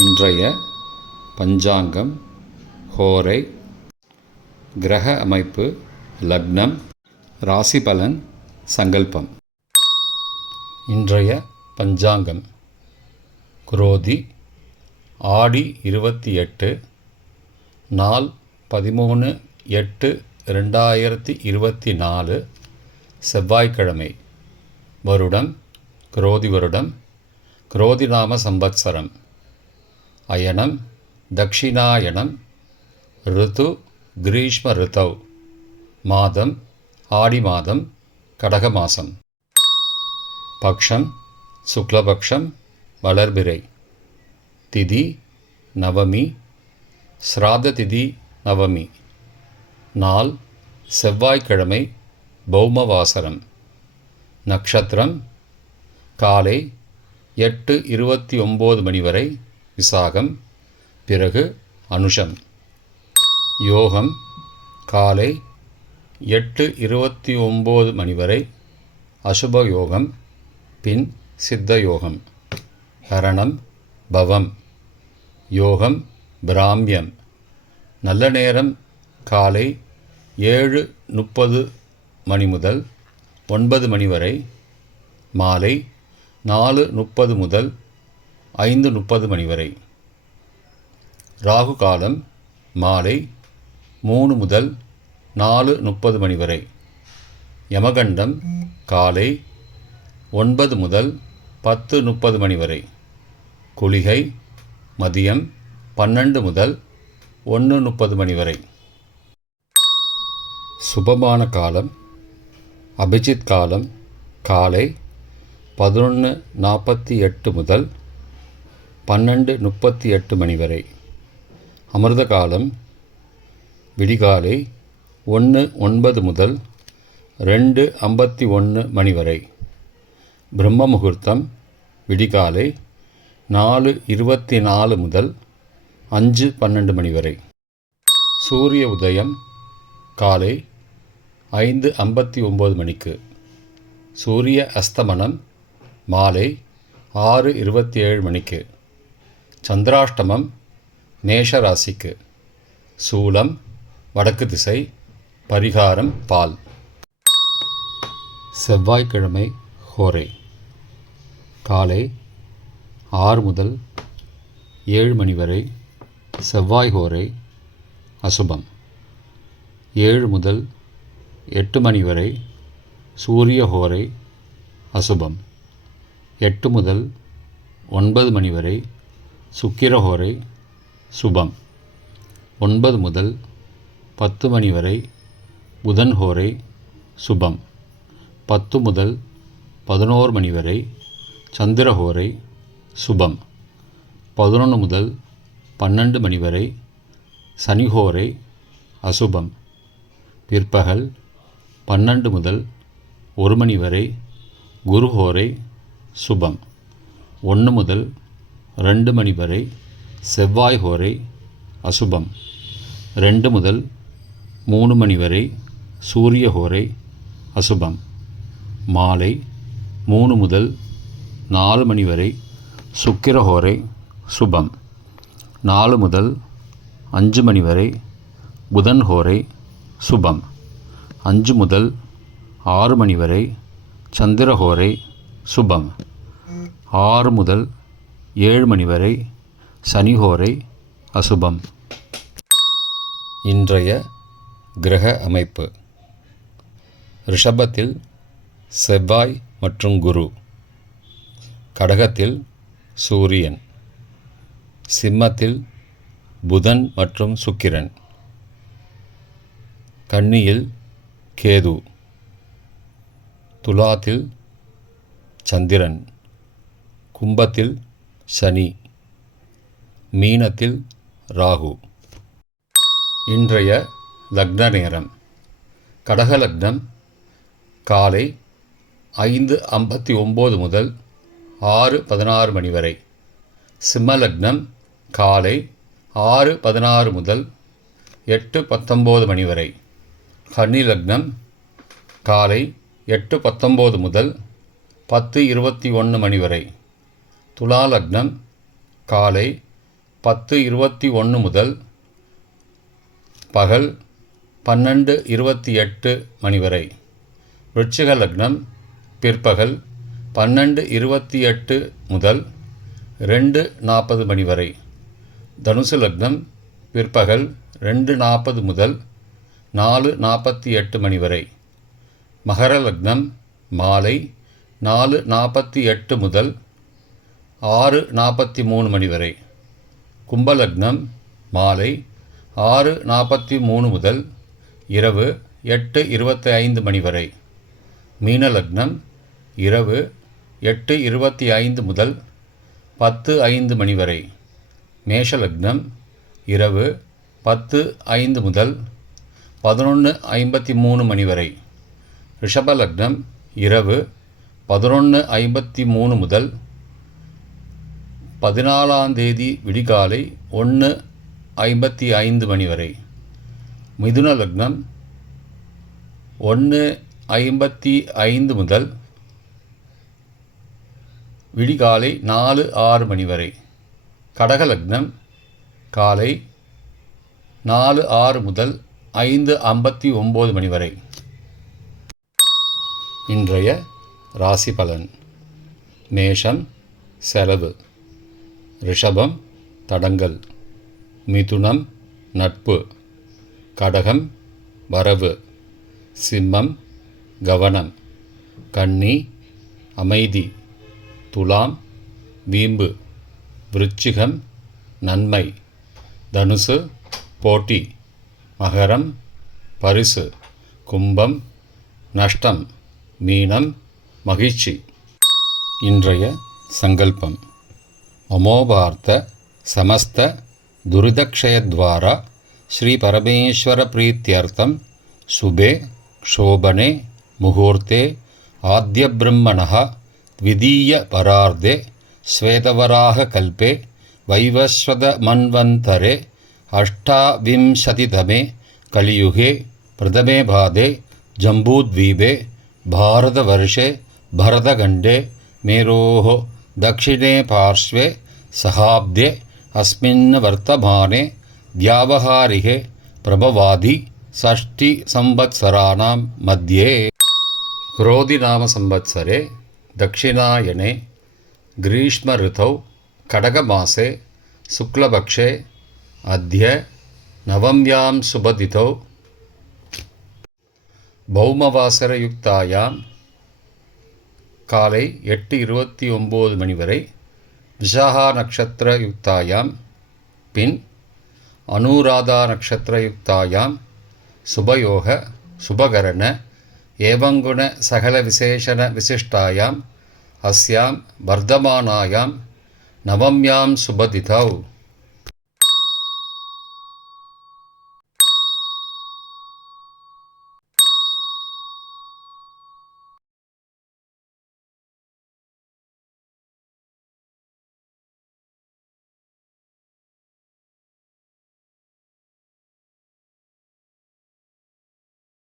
இன்றைய பஞ்சாங்கம், ஹோரை, கிரக அமைப்பு, லக்னம், ராசி பலன், சங்கல்பம். இன்றைய பஞ்சாங்கம்: குரோதி, ஆடி 28, நாள் 13/8/2024, செவ்வாய்க்கிழமை. வருடம் குரோதி வருடம், குரோதி நாம சம்பத்சரம். அயனம் தக்ஷிணாயனம். ரிது கிரீஷ்ம ரிதவ். மாதம் ஆடி மாதம், கடக மாதம். பக்ஷம் சுக்லபக்ஷம், வளர்பிறை. திதி நவமி, ஸ்ராத்த திதி நவமி. நாள் செவ்வாய்க்கிழமை, பௌமவாசரம். நக்ஷத்திரம் காலை 8:29 மணி வரை விசாகம், பிறகு அனுஷம். யோகம் காலை 8:29 மணி வரை அசுப யோகம், பின் சித்த யோகம். கரணம் பவம். யோகம் பிராமியம். நல்ல நேரம் காலை 7:30 மணி முதல் 9 மணி வரை. மாலை 4:30 முதல் 5:30 மணி வரை. ராகு காலம் மாலை 3 முதல் 4:30 மணி வரை. யமகண்டம் காலை 9 முதல் 10:30 மணி வரை. குளிகை மதியம் 12 முதல் 1:30 மணி வரை. சுபமான காலம் அபிஜித் காலம் காலை 11:48 முதல் 12:38 மணி வரை. அமிர்த காலம் விடிகாலை 1:09 முதல் 2:51 மணி வரை. பிரம்ம முகூர்த்தம் விடிகாலை 4:24 முதல் 5:12 மணி வரை. சூரிய உதயம் காலை 5:59 மணிக்கு. சூரிய அஸ்தமனம் மாலை 6:27 மணிக்கு. சந்திராஷ்டமம் மேஷ ராசிக்கு. சூலம் வடக்கு திசை. பரிகாரம் பால். செவ்வாய்க்கிழமை ஹோரை காலை 6 முதல் 7 மணி வரை செவ்வாய் ஹோரை அசுபம். 7 முதல் 8 மணி வரை சூரிய ஹோரை அசுபம். 8 முதல் 9 மணி வரை சுக்கிர ஹோரை சுபம். 9 முதல் 10 மணி வரை புதன் ஹோரை சுபம். 10 முதல் 11 மணி வரை சந்திர ஹோரை சுபம். 11 முதல் 12 மணி வரை சனி ஹோரை அசுபம். பிற்பகல் 12 முதல் 1 மணி வரை குரு ஹோரை சுபம். 1 முதல் 2 மணி வரை செவ்வாய் ஹோரை அசுபம். 2 முதல் 3 மணி வரை சூரிய ஹோரை அசுபம். மாலை 3 முதல் 4 மணி வரை சுக்கிர ஹோரை சுபம். 4 முதல் 5 மணி வரை புதன் ஹோரை சுபம். 5 முதல் 6 மணி வரை சந்திர ஹோரை சுபம். 6 முதல் 7 மணி வரை சனி ஹோரை அசுபம். இன்றைய கிரக அமைப்பு: ரிஷபத்தில் செவ்வாய் மற்றும் குரு. கடகத்தில் சூரியன். சிம்மத்தில் புதன் மற்றும் சுக்கிரன். கன்னியில் கேது. துலாத்தில் சந்திரன். கும்பத்தில் சனி. மீனத்தில் ராகு. இன்றைய லக்ன நேரம்: கடக லக்னம் காலை 5:59 முதல் 6:16 மணி வரை. சிம்ம லக்னம் காலை 6:16 முதல் 8:19 மணி வரை. கன்னி லக்னம் காலை 8:19 முதல் 10:21 மணி வரை. துலா லக்னம் காலை 10:21 முதல் பகல் 12:28 மணி வரை. விருச்சிக லக்னம் பிற்பகல் 12:28 முதல் 2:40 மணி வரை. தனுசு லக்னம் பிற்பகல் 2:40 முதல் 4:48 மணி வரை. மகர லக்னம் மாலை 4:48 முதல் 6:43 மணி வரை. கும்பலக்னம் மாலை 6:43 முதல் இரவு 8:25 மணி வரை. மீன லக்னம் இரவு 8:25 முதல் 10:05 மணி வரை. மேஷ லக்னம் இரவு 10:05 முதல் 11:53 மணி வரை. ரிஷப லக்னம் இரவு 11:53 முதல் 14ஆம் தேதி விடிகாலை 1:55 மணி வரை. மிதுன லக்னம் 1:55 முதல் விடிகாலை 4:06 மணி வரை. கடக லக்னம் காலை 4:06 முதல் 5:59 மணி வரை. இன்றைய ராசி பலன். மேஷம் செலவு, ரிஷபம் தடங்கல், மிதுனம் நட்பு, கடகம் வரவு, சிம்மம் கவனம், கன்னி அமைதி, துலாம் வீம்பு, விருச்சிகம் நன்மை, தனுசு போட்டி, மகரம் பரிசு, கும்பம் நஷ்டம், மீனம் மகிழ்ச்சி. இன்றைய சங்கல்பம். அமோபார்த்த சமஸ்த துரிதக்ஷயத்வாரா ஸ்ரீ பரமேஸ்வர பிரீத்யர்த்தம் சுபே க்ஷோபனே முகூர்த்தே ஆத்ய பிரம்மணः த்விதீய பரார்த்தே ஸ்வேதவராக கல்பே வைவஸ்வத மன்வந்தரே அஷ்டாவிம்சதிதமே கலியுகே பிரதமே பாதே ஜம்பூத்வீபே பாரதவர்ஷே பரதகண்டே மேரோः दक्षिणे पार्श्वे सहाब्दे अस्मिन् वर्तमाने व्यावहारिके प्रभवादि षष्टिसंवत्सराणां मध्ये क्रोधिनामसंवत्सरे दक्षिणायने ग्रीष्मऋतौ कडगमासे शुक्लपक्षे अद्य नवम्यां शुभतिथौ भौमवासरयुक्तायां காலை 8:29 மணி வரை விஷாகா நக்ஷத்திர யுக்தாயாம் பின் அனுராதா நக்ஷத்திர யுக்தாயாம் சுபயோக சுபகரண ஏவங்குண சகல விசேஷண விசிஷ்டாயாம் அஸ்யாம் வர்தமானாயாம் நவம்யாம் சுபதிதௌ